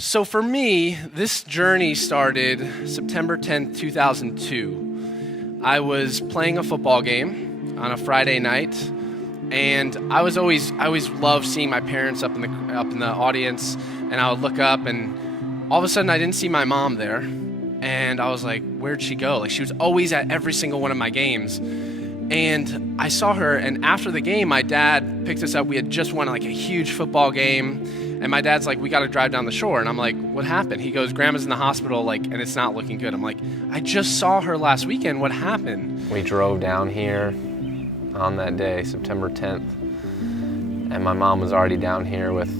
So for me, this journey started September 10th, 2002. I was playing a football game on a Friday night, and I always loved seeing my parents up in the audience, and I would look up, and all of a sudden I didn't see my mom there, and I was like, where'd she go? Like, she was always at every single one of my games. And I saw her, and after the game, my dad picked us up. We had just won like a huge football game, and my dad's like, we got to drive down the shore. And I'm like, what happened? He goes, Grandma's in the hospital, like, and it's not looking good. I'm like, I just saw her last weekend. What happened? We drove down here on that day, September 10th, and my mom was already down here with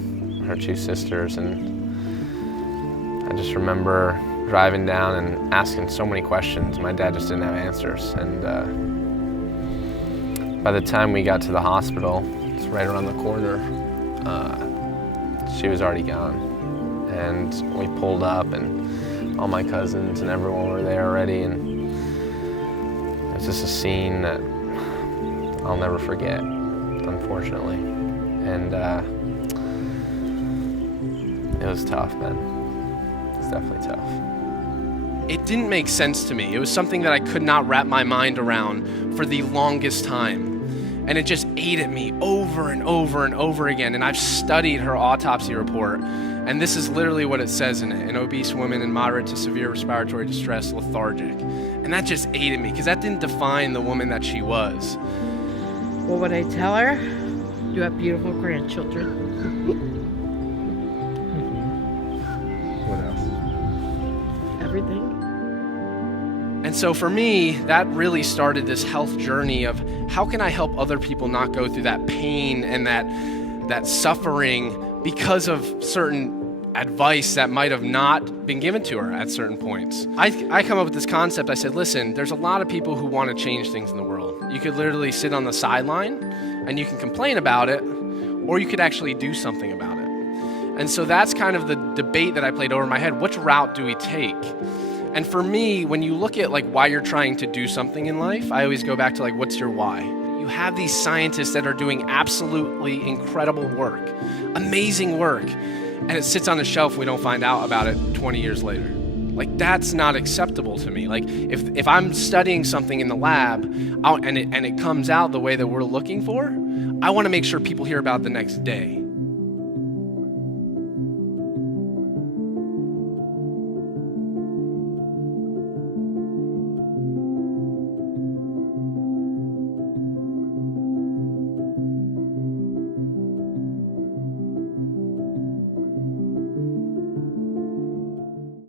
her two sisters, and I just remember driving down and asking so many questions. My dad just didn't have answers, and by the time we got to the hospital, it's right around the corner, she was already gone. And we pulled up, and all my cousins and everyone were there already, and it was just a scene that I'll never forget, unfortunately. And it was tough, man. It was definitely tough. It didn't make sense to me. It was something that I could not wrap my mind around for the longest time. And it just ate at me over and over and over again. And I've studied her autopsy report, and this is literally what it says in it: an obese woman in moderate to severe respiratory distress, lethargic. And that just ate at me, because that didn't define the woman that she was. What would I tell her? You have beautiful grandchildren. What else? Everything. And so for me, that really started this health journey of how can I help other people not go through that pain and that suffering because of certain advice that might have not been given to her at certain points. I come up with this concept. I said, listen, there's a lot of people who want to change things in the world. You could literally sit on the sideline and you can complain about it, or you could actually do something about it. And so that's kind of the debate that I played over in my head. Which route do we take? And for me, when you look at like why you're trying to do something in life, I always go back to like, what's your why? You have these scientists that are doing absolutely incredible work, amazing work, and it sits on the shelf. We don't find out about it 20 years later. Like, that's not acceptable to me. Like, if I'm studying something in the lab and it comes out the way that we're looking for, I want to make sure people hear about it the next day.